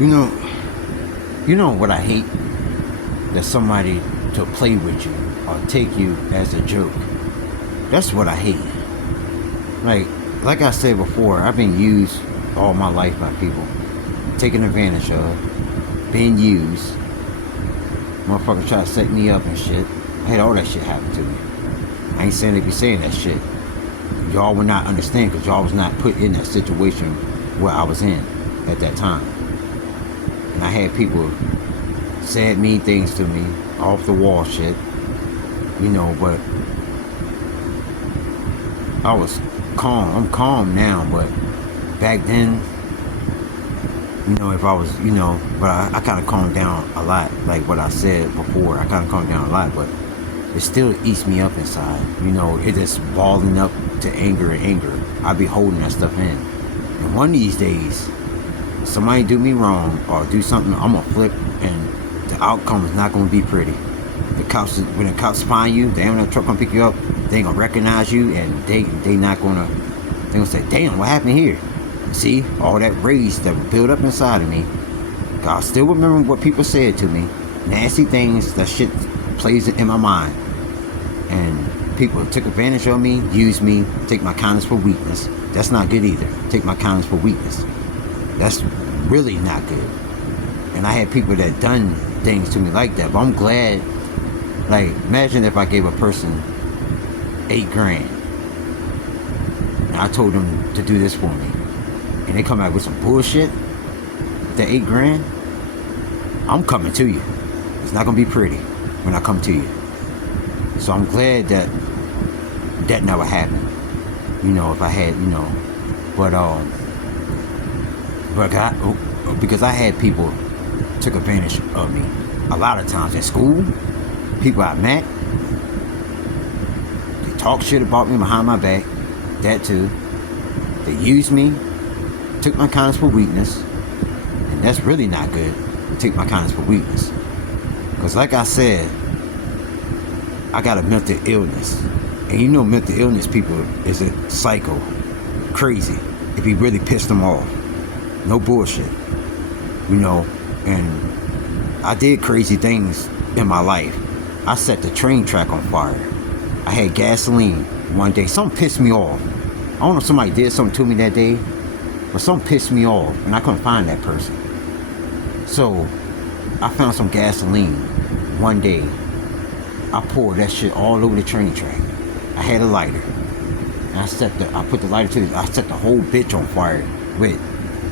You know, you know what I hate? That somebody to play with you or take you as a joke. That's what I hate. Like I said before, I've been used all my life by people, taken advantage of, being used. Motherfuckers try to set me up and shit. I had all that shit happen to me. I ain't saying they be saying that shit. Y'all would not understand because y'all was not put in that situation where I was in at that time. And I had people said mean things to me, off the wall shit, but I was calm. I'm calm now, but back then, if I was, but I kind of calmed down a lot, like what I said before. I kind of calmed down a lot, but it still eats me up inside. It just balling up to anger and anger. I be holding that stuff in. And one of these days, somebody do me wrong or do something, I'm gonna flip, and the outcome is not gonna be pretty. When the cops find you, damn, that truck gonna pick you up. They ain't gonna recognize you, and they gonna say, damn, what happened here? See, all that rage that built up inside of me. I still remember what people said to me, nasty things. That shit plays in my mind, and people took advantage of me, used me, take my kindness for weakness. That's not good either. Take my kindness for weakness. That's really not good. And I had people that done things to me like that. But I'm glad. Like, imagine if I gave a person $8,000 and I told them to do this for me, and they come back with some bullshit. That $8,000, I'm coming to you. It's not gonna be pretty when I come to you. So I'm glad that never happened. If I had, because I had people took advantage of me a lot of times in school. People I met, they talk shit about me behind my back. That too. They used me, took my kindness for weakness, and that's really not good. Take my kindness for weakness, because like I said, I got a mental illness, and mental illness people is a psycho, crazy. If you really pissed them off, no bullshit, and I did crazy things in my life. I set the train track on fire. I had gasoline one day. Something pissed me off. I don't know if somebody did something to me that day, but something pissed me off, and I couldn't find that person. So I found some gasoline one day. I poured that shit all over the train track. I had a lighter, and I put the lighter I set the whole bitch on fire with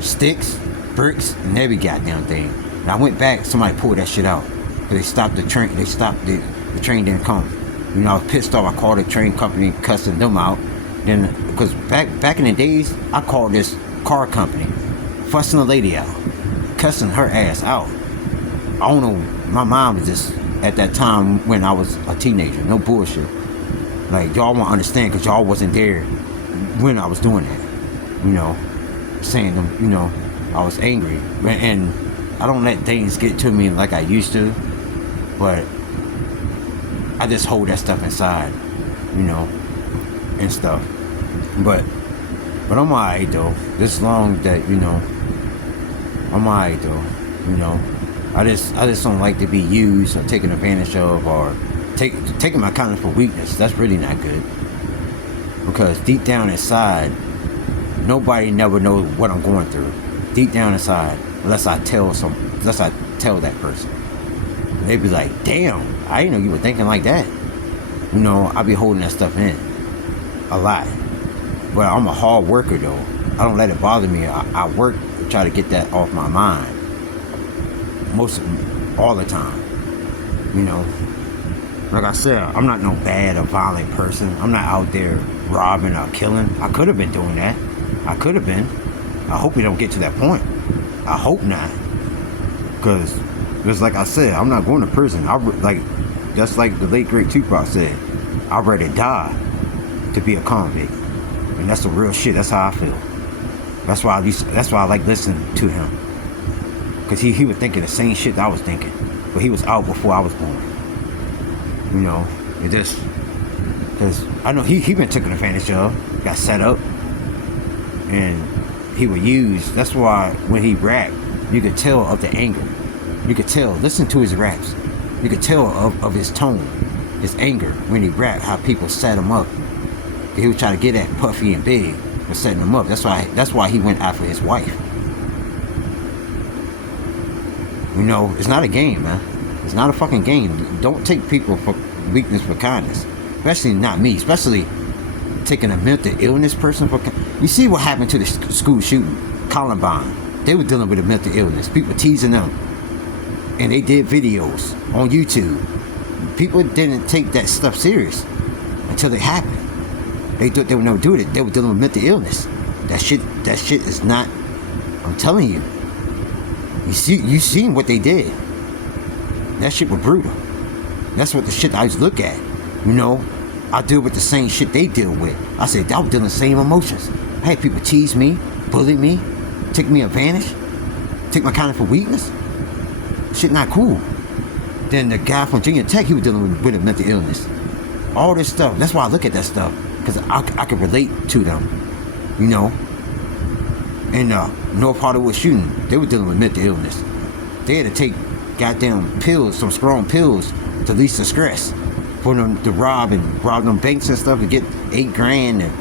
sticks, bricks, and every goddamn thing. And I went back. Somebody pulled that shit out. They stopped the train. The train didn't come. I was pissed off. I called the train company, cussing them out. Then, because back in the days, I called this car company, fussing the lady out, cussing her ass out. I don't know. My mom was just at that time when I was a teenager. No bullshit. Like, y'all won't understand because y'all wasn't there when I was doing that. Saying them. I was angry, and I don't let things get to me like I used to. But I just hold that stuff inside, and stuff. But I'm alright though. This long that I'm alright though. I just don't like to be used or taken advantage of, or taking my kindness for weakness. That's really not good. Because deep down inside, nobody never knows what I'm going through. Deep down inside, unless I tell that person. They be like, damn, I didn't know you were thinking like that. I be holding that stuff in a lot. But I'm a hard worker though. I don't let it bother me. I work to try to get that off my mind. All the time. Like I said, I'm not no bad or violent person. I'm not out there robbing or killing. I could have been doing that. I could have been. I hope we don't get to that point. I hope not. Because, just like I said, I'm not going to prison. Just like the late great Tupac said, I'd rather die to be a convict. And that's the real shit. That's how I feel. That's why I like listening to him. Because he was thinking the same shit that I was thinking. But he was out before I was born. It just... Because I know he been taken advantage of. Got set up. And he would use... That's why when he rapped, You could tell of the anger. You could tell. Listen to his raps. You could tell of his tone, his anger when he rapped. How people set him up. He was trying to get at Puffy and Big and setting him up. That's why he went after his wife. You know, it's not a game, man. It's not a fucking game. Don't take people for weakness for kindness. Especially not me. Especially taking a mental illness person for. You see what happened to the school shooting, Columbine. They were dealing with a mental illness. People teasing them, and they did videos on YouTube. People didn't take that stuff serious until it happened. They thought they would never do it. They were dealing with mental illness. That shit is not. I'm telling you. You seen what they did. That shit was brutal. That's what the shit I used to look at. You know, I deal with the same shit they deal with. I said, I was dealing with the same emotions. I had people tease me, bully me, take me advantage, take my kindness for weakness. Shit not cool. Then the guy from Virginia Tech, he was dealing with a mental illness. All this stuff. That's why I look at that stuff. Because I can relate to them. You know. In North Hollywood shooting, they were dealing with mental illness. They had to take goddamn pills, some strong pills, to release the stress. For them to rob them banks and stuff to get $8,000 and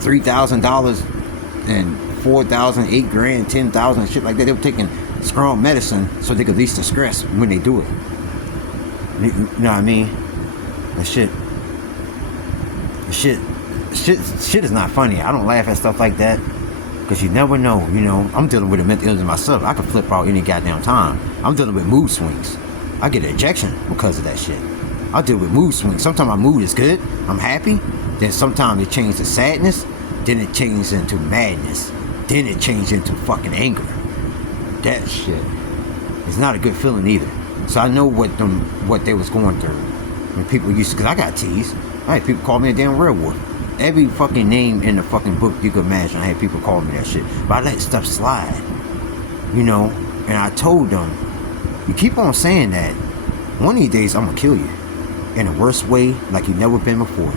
$3,000 and $4,000, $8,000, $10,000, shit like that. They were taking strong medicine so they could release the stress when they do it. You know what I mean? That shit is not funny. I don't laugh at stuff like that because you never know. You know, I'm dealing with a mental illness myself. I can flip out any goddamn time. I'm dealing with mood swings. I get an ejection because of that shit. I deal with mood swings. Sometimes my mood is good. I'm happy. Then sometimes it changes to sadness. Then it changes into madness. Then it changes into fucking anger. That shit is not a good feeling either. So I know what they was going through when people used to. Because I got teased. I had people call me a damn werewolf. Every fucking name in the fucking book you could imagine, I had people call me that shit. But I let stuff slide. You know? And I told them, you keep on saying that, one of these days I'm gonna kill you. In the worst way, like you've never been before.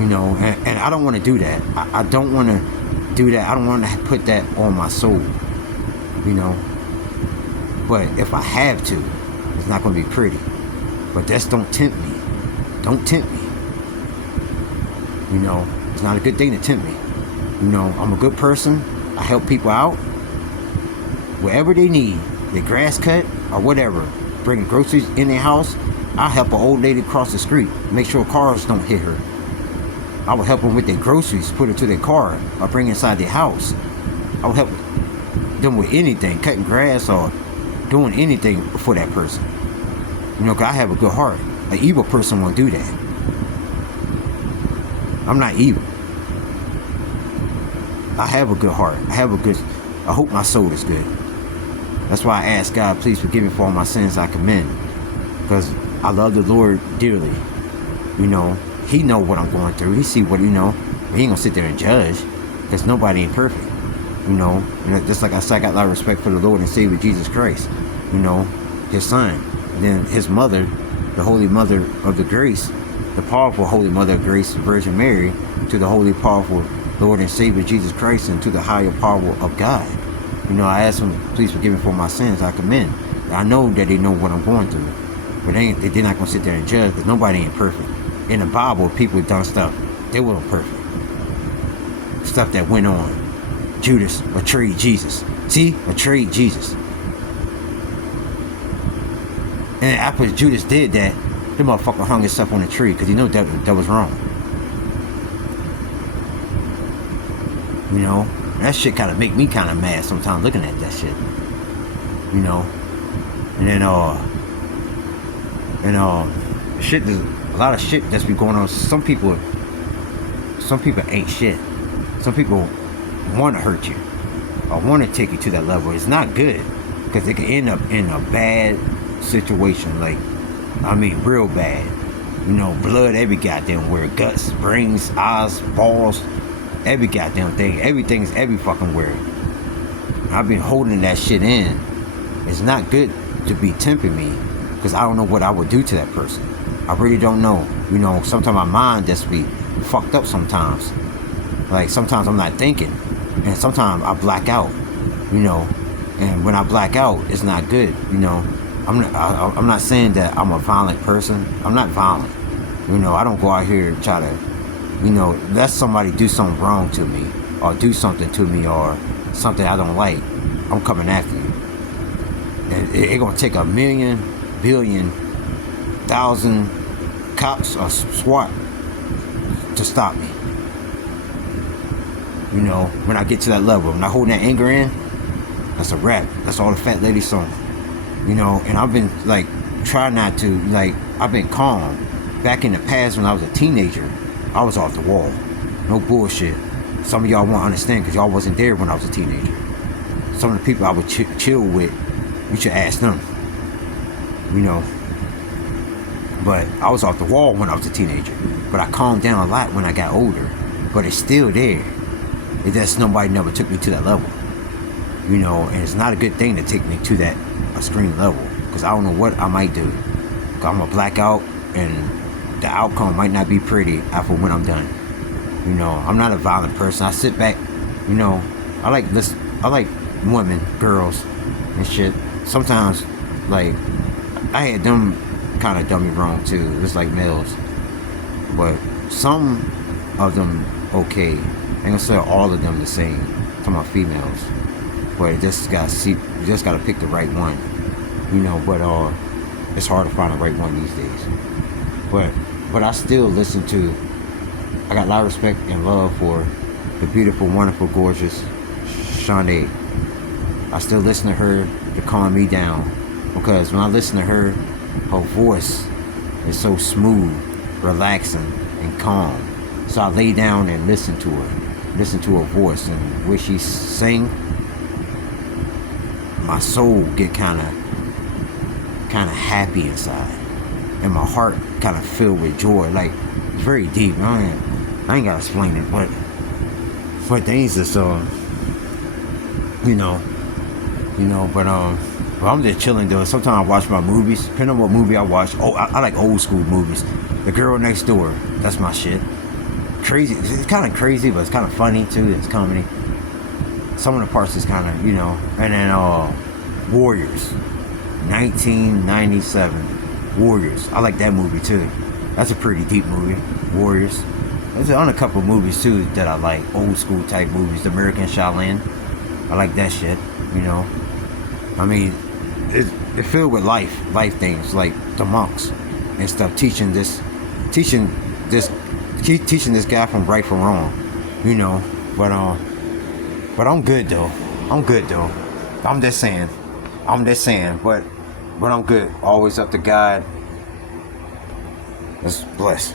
You know? And I don't want to do that. I don't want to do that. I don't want to put that on my soul. You know? But if I have to, it's not gonna be pretty. But that's don't tempt me. Don't tempt me. You know, it's not a good thing to tempt me. You know, I'm a good person. I help people out. Wherever they need, their grass cut or whatever, bringing groceries in their house, I help an old lady cross the street, make sure cars don't hit her. I will help them with their groceries, put it to their car, or bring it inside their house. I will help them with anything, cutting grass or doing anything for that person. You know, 'cause I have a good heart. An evil person won't do that. I'm not evil. I have a good heart. I hope my soul is good. That's why I ask God, please forgive me for all my sins I commit. Because I love the Lord dearly. You know, He know what I'm going through. He see what, you know. He ain't gonna sit there and judge. Because nobody ain't perfect. You know, just like I said, I got a lot of respect for the Lord and Savior Jesus Christ. You know, His Son. And then His mother, the Holy Mother of the Grace, the powerful Holy Mother of Grace, Virgin Mary, to the Holy, powerful Lord and Savior Jesus Christ, and to the higher power of God. You know, I ask Him, please forgive me for my sins I commit. I know that they know what I'm going through. But they're not going to sit there and judge, because nobody ain't perfect. In the Bible, people done stuff. They weren't perfect. Stuff that went on. Judas betrayed Jesus. See? Betrayed Jesus. And after Judas did that, the motherfucker hung himself on a tree because he knew that was wrong. You know? That shit kind of make me kind of mad sometimes looking at that shit. You know? And then, shit, there's a lot of shit that's been going on. Some people ain't shit. Some people want to hurt you or want to take you to that level. It's not good because it can end up in a bad situation. Like, I mean, real bad. You know, blood every goddamn where. Guts, brains, eyes, balls, every goddamn thing. Everything's every fucking where. I've been holding that shit in. It's not good to be tempting me because I don't know what I would do to that person. I really don't know. You know, sometimes my mind just be fucked up sometimes. Like, sometimes I'm not thinking. And sometimes I black out, you know. And when I black out, it's not good, you know. I'm not saying that I'm a violent person. I'm not violent. You know, I don't go out here and try to, you know, let somebody do something wrong to me or do something to me or something I don't like. I'm coming after you. And it's going to take a million, billion, thousand cops or SWAT to stop me. You know, when I get to that level, when I hold that anger in, that's a wrap. That's all the fat lady song. You know, and I've been like, try not to, like, I've been calm. Back in the past when I was a teenager, I was off the wall. No bullshit. Some of y'all won't understand because y'all wasn't there when I was a teenager. Some of the people I would chill with, you should ask them. You know. But I was off the wall when I was a teenager. But I calmed down a lot when I got older. But it's still there. It's just nobody never took me to that level. You know, and it's not a good thing to take me to that extreme level. Because I don't know what I might do. I'm going to black out and the outcome might not be pretty after when I'm done. You know, I'm not a violent person. I sit back, you know, I like women, girls, and shit. Sometimes, like, I had them kind of done me wrong too. It's like males, but some of them okay. I ain't gonna say all of them the same. I'm talking about females, but you just gotta pick the right one. You know, but it's hard to find the right one these days. But I still listen to. I got a lot of respect and love for the beautiful, wonderful, gorgeous Shanae. I still listen to her to calm me down because when I listen to her, her voice is so smooth, relaxing, and calm. So I lay down and listen to her voice, and when she sing, my soul get kind of happy inside, and my heart kind of filled with joy. Like, it's very deep. I ain't gotta explain it, but things is but I'm just chilling though. Sometimes I watch my movies, depending on what movie I watch. I like old school movies. The Girl Next Door, that's my shit. Crazy, it's kind of crazy, but it's kind of funny too. It's comedy. Some of the parts is kind of, you know. And then Warriors, 1997, Warriors. I like that movie too. That's a pretty deep movie, Warriors. There's a couple of movies too that I like, old school type movies. The American Shaolin, I like that shit. You know, I mean, it's filled with life things like the monks and stuff, teaching this guy from right from wrong. You know, but I'm good though. I'm just saying, but I'm good. Always up to God. It's blessed.